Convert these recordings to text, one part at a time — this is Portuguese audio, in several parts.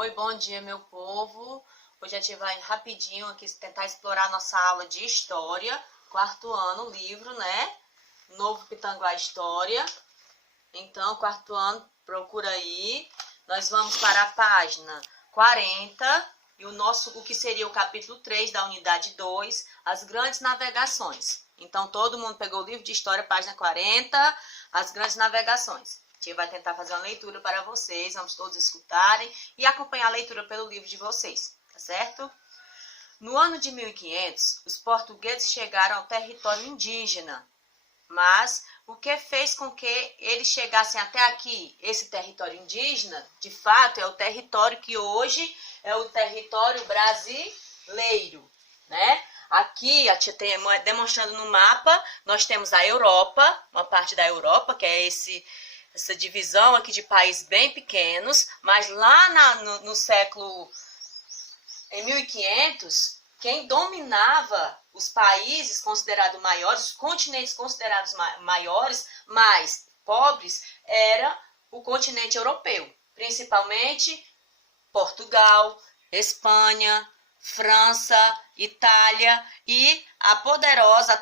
Oi, bom dia, meu povo. Hoje a gente vai rapidinho aqui tentar explorar a nossa aula de História, quarto ano, livro, né? Novo Pitanguá História. Então, quarto ano, procura aí. Nós vamos para a página 40 e o que seria o capítulo 3 da unidade 2, as grandes navegações. Então, todo mundo pegou o livro de História, página 40, as grandes navegações. A gente vai tentar fazer uma leitura para vocês, vamos todos escutarem e acompanhar a leitura pelo livro de vocês, tá certo? No ano de 1500, os portugueses chegaram ao território indígena, mas o que fez com que eles chegassem até aqui? Esse território indígena, de fato, é o território que hoje é o território brasileiro, né? Aqui, a tia tem demonstrando no mapa, nós temos a Europa, uma parte da Europa, que é essa divisão aqui de países bem pequenos, mas lá no século, em 1500, quem dominava os países considerados maiores, os continentes considerados maiores, mais pobres, era o continente europeu, principalmente Portugal, Espanha, França, Itália e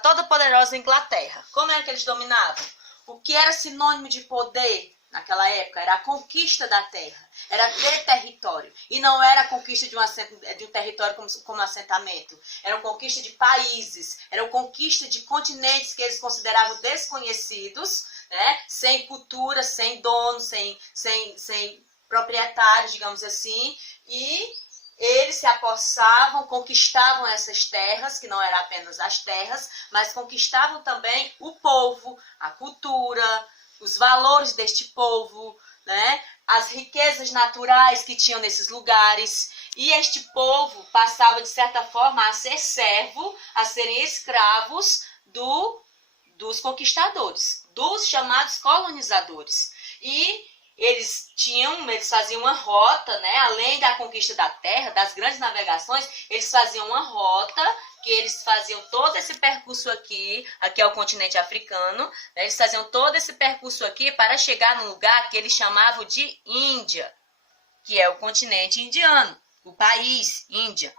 toda poderosa Inglaterra. Como é que eles dominavam? O que era sinônimo de poder naquela época era a conquista da terra, era ter território. E não era a conquista de um território como assentamento, era a conquista de países, era a conquista de continentes que eles consideravam desconhecidos, né? Sem cultura, sem dono, sem proprietários, digamos assim, e eles se apossavam, conquistavam essas terras, que não eram apenas as terras, mas conquistavam também o povo, a cultura, os valores deste povo, né? As riquezas naturais que tinham nesses lugares. E este povo passava, de certa forma, a ser servo, a serem escravos dos conquistadores, dos chamados colonizadores. E eles faziam uma rota, né? Além da conquista da terra, das grandes navegações, eles faziam uma rota, que eles faziam todo esse percurso aqui é o continente africano, né? Eles faziam todo esse percurso aqui para chegar num lugar que eles chamavam de Índia, que é o continente indiano, o país Índia.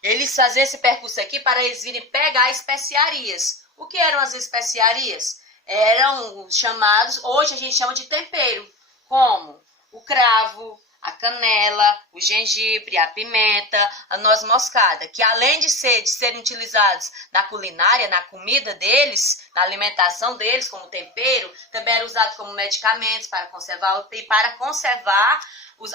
Eles faziam esse percurso aqui para eles virem pegar especiarias. O que eram as especiarias? Eram chamados, hoje a gente chama de tempero, como o cravo, a canela, o gengibre, a pimenta, a noz moscada, que além de serem utilizados na culinária, na comida deles, na alimentação deles como tempero, também era usado como medicamentos para conservar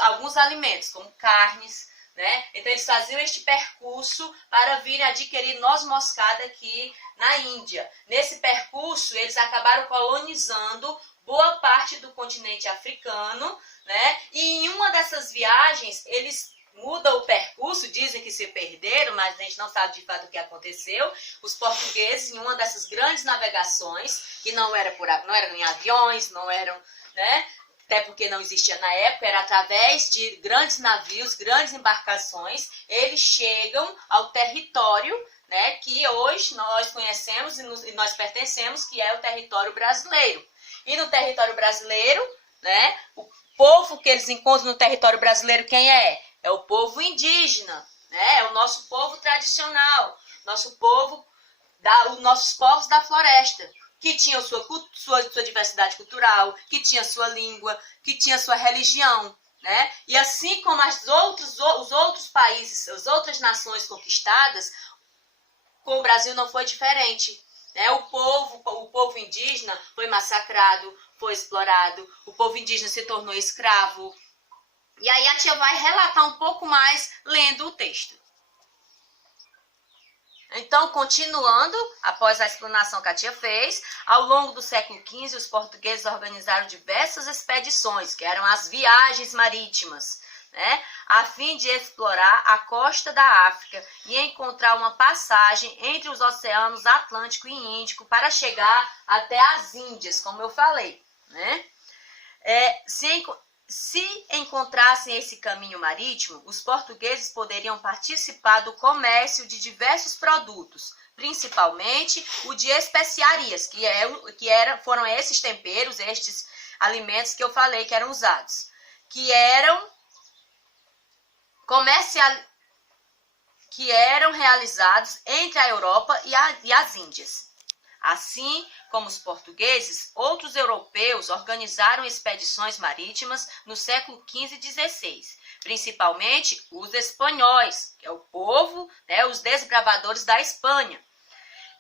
alguns alimentos, como carnes, né? Então eles faziam este percurso para virem adquirir noz moscada aqui na Índia. Nesse percurso, eles acabaram colonizando boa parte do continente africano, né? E em uma dessas viagens, eles mudam o percurso, dizem que se perderam, mas a gente não sabe de fato o que aconteceu. Os portugueses, em uma dessas grandes navegações, que não eram em aviões, não eram, né? Até porque não existia na época, era através de grandes navios, grandes embarcações, eles chegam ao território, né, que hoje nós conhecemos e nós pertencemos, que é o território brasileiro. E no território brasileiro, né, o povo que eles encontram no território brasileiro, quem é? É o povo indígena, né? É o nosso povo tradicional, nossos povos da floresta, que tinham sua diversidade cultural, que tinha sua língua, que tinha sua religião, né? E assim como os outros países, as outras nações conquistadas, com o Brasil não foi diferente. O povo indígena foi massacrado, foi explorado, o povo indígena se tornou escravo. E aí a tia vai relatar um pouco mais lendo o texto. Então, continuando, após a explanação que a tia fez, ao longo do século XV, os portugueses organizaram diversas expedições, que eram as viagens marítimas, né, a fim de explorar a costa da África e encontrar uma passagem entre os oceanos Atlântico e Índico para chegar até as Índias, como eu falei, né? Se encontrassem esse caminho marítimo, os portugueses poderiam participar do comércio de diversos produtos, principalmente o de especiarias, foram esses temperos, estes alimentos que eu falei que eram usados, que eram que eram realizados entre a Europa e as Índias. Assim como os portugueses, outros europeus organizaram expedições marítimas no século XV e XVI, principalmente os espanhóis, que é o povo, os desbravadores da Espanha.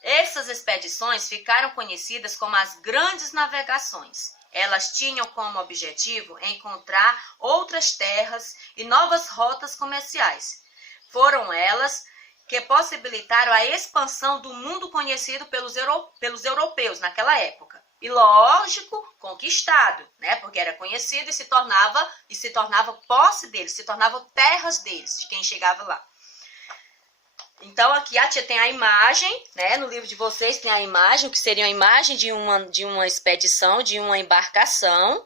Essas expedições ficaram conhecidas como as grandes navegações. Elas tinham como objetivo encontrar outras terras e novas rotas comerciais. Foram elas que possibilitaram a expansão do mundo conhecido pelos europeus naquela época. E, lógico, conquistado, porque era conhecido e se tornava posse deles, se tornavam terras deles, de quem chegava lá. Então, aqui a tia tem a imagem, no livro de vocês tem a imagem, o que seria a imagem de uma expedição, de uma embarcação,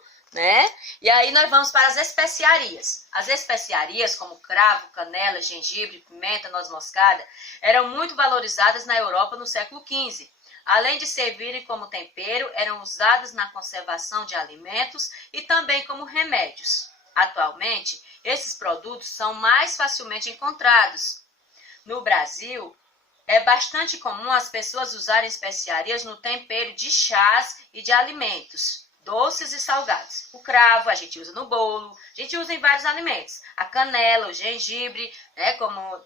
E aí nós vamos para as especiarias. As especiarias, como cravo, canela, gengibre, pimenta, noz moscada, eram muito valorizadas na Europa no século XV. Além de servirem como tempero, eram usadas na conservação de alimentos e também como remédios. Atualmente, esses produtos são mais facilmente encontrados. No Brasil, é bastante comum as pessoas usarem especiarias no tempero de chás e de alimentos, doces e salgados. O cravo a gente usa no bolo, a gente usa em vários alimentos. A canela, o gengibre,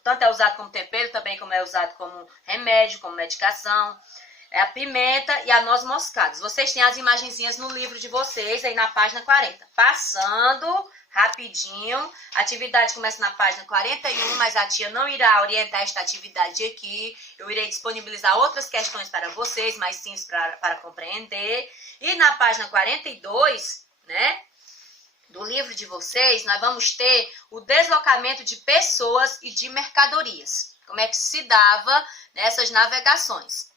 tanto é usado como tempero, também como é usado como remédio, como medicação. A pimenta e a noz moscada. Vocês têm as imagenzinhas no livro de vocês, aí na página 40. Passando rapidinho, a atividade começa na página 41, mas a tia não irá orientar esta atividade aqui. Eu irei disponibilizar outras questões para vocês, mais simples para compreender. E na página 42, do livro de vocês, nós vamos ter o deslocamento de pessoas e de mercadorias. Como é que se dava nessas navegações.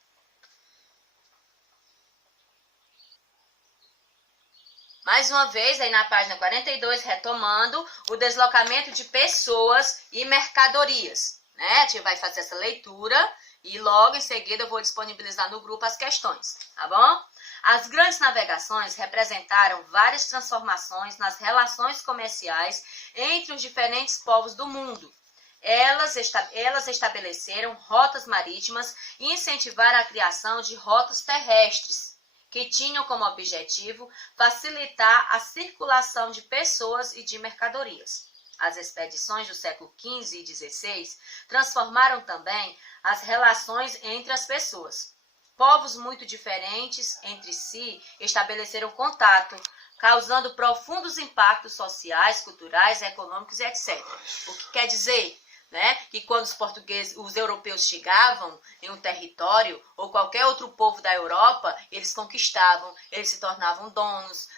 Mais uma vez, aí na página 42, retomando, o deslocamento de pessoas e mercadorias. A gente vai fazer essa leitura e logo em seguida eu vou disponibilizar no grupo as questões, tá bom? As grandes navegações representaram várias transformações nas relações comerciais entre os diferentes povos do mundo. Elas estabeleceram rotas marítimas e incentivaram a criação de rotas terrestres, que tinham como objetivo facilitar a circulação de pessoas e de mercadorias. As expedições do século XV e XVI transformaram também as relações entre as pessoas. Povos muito diferentes entre si estabeleceram contato, causando profundos impactos sociais, culturais, econômicos e etc. O que quer dizer? Que quando os europeus chegavam em um território ou qualquer outro povo da Europa, eles conquistavam, eles se tornavam donos,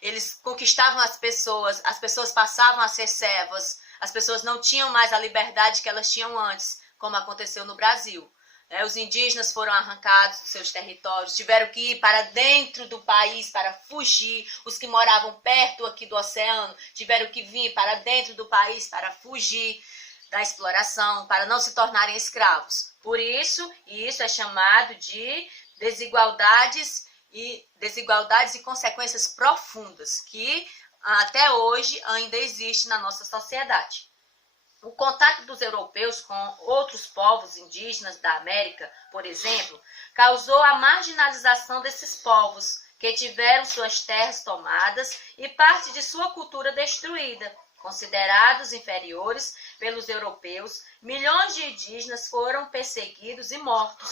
eles conquistavam as pessoas passavam a ser servas, as pessoas não tinham mais a liberdade que elas tinham antes, como aconteceu no Brasil. Os indígenas foram arrancados dos seus territórios, tiveram que ir para dentro do país para fugir. Os que moravam perto aqui do oceano tiveram que vir para dentro do país para fugir da exploração, para não se tornarem escravos. Por isso é chamado de desigualdades e consequências profundas, que até hoje ainda existe na nossa sociedade. O contato dos europeus com outros povos indígenas da América, por exemplo, causou a marginalização desses povos, que tiveram suas terras tomadas e parte de sua cultura destruída. Considerados inferiores pelos europeus, milhões de indígenas foram perseguidos e mortos.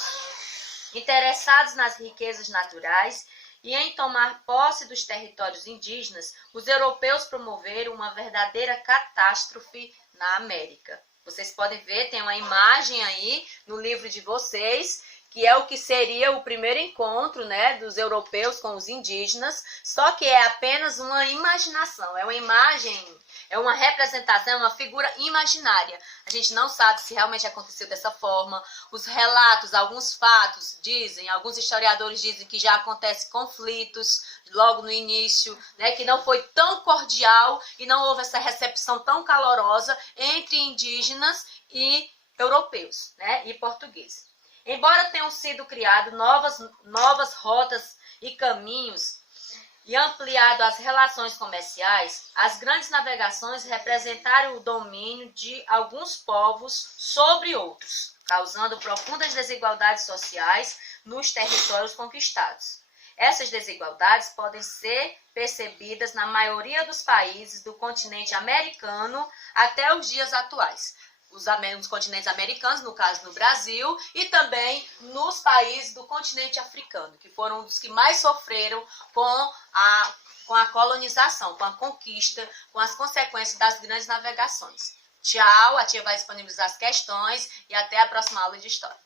Interessados nas riquezas naturais e em tomar posse dos territórios indígenas, os europeus promoveram uma verdadeira catástrofe na América. Vocês podem ver, tem uma imagem aí no livro de vocês, que é o que seria o primeiro encontro, dos europeus com os indígenas, só que é apenas uma imaginação, é uma imagem, é uma representação, é uma figura imaginária. A gente não sabe se realmente aconteceu dessa forma. Os relatos, alguns fatos dizem, alguns historiadores dizem que já acontecem conflitos logo no início, que não foi tão cordial e não houve essa recepção tão calorosa entre indígenas e europeus, e portugueses. Embora tenham sido criadas novas rotas e caminhos e ampliado as relações comerciais, as grandes navegações representaram o domínio de alguns povos sobre outros, causando profundas desigualdades sociais nos territórios conquistados. Essas desigualdades podem ser percebidas na maioria dos países do continente americano até os dias atuais. Os continentes americanos, no caso no Brasil, e também nos países do continente africano, que foram os que mais sofreram com a colonização, com a conquista, com as consequências das grandes navegações. Tchau, a tia vai disponibilizar as questões e até a próxima aula de história.